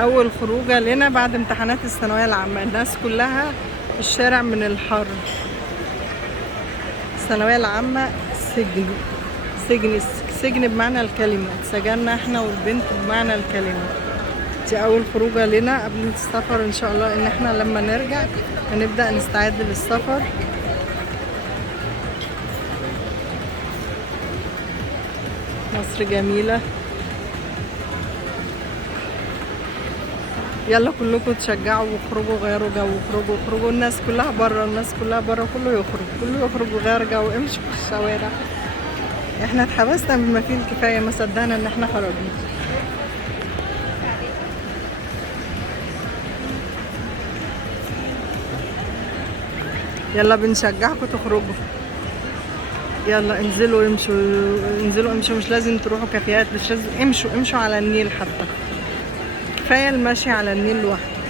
اول خروجه لنا بعد امتحانات الثانويه العامه. الناس كلها في الشارع من الحر. الثانويه العامه سجن، سجن سجن بمعنى الكلمه. اتسجننا احنا والبنت بمعنى الكلمه. دي اول خروجه لنا قبل السفر ان شاء الله، ان احنا لما نرجع هنبدا نستعد للسفر. مصر جميله. يلا كلكم تشجعوا واخرجوا غيروا جو، اخرجوا. الناس كلها بره، الناس كلها بره، كله يخرج، كله يخرج وغير جو. امشوا في الشوارع. احنا اتحبسنا بما فيه الكفايه، ما صدقنا ان احنا خرجنا. يلا بنشجعكم تخرجوا. يلا انزلوا امشوا، انزلوا امشوا. مش لازم تروحوا كافيهات، مش لازم. امشوا على النيل حتى. كفايه المشي على النيل لوحده.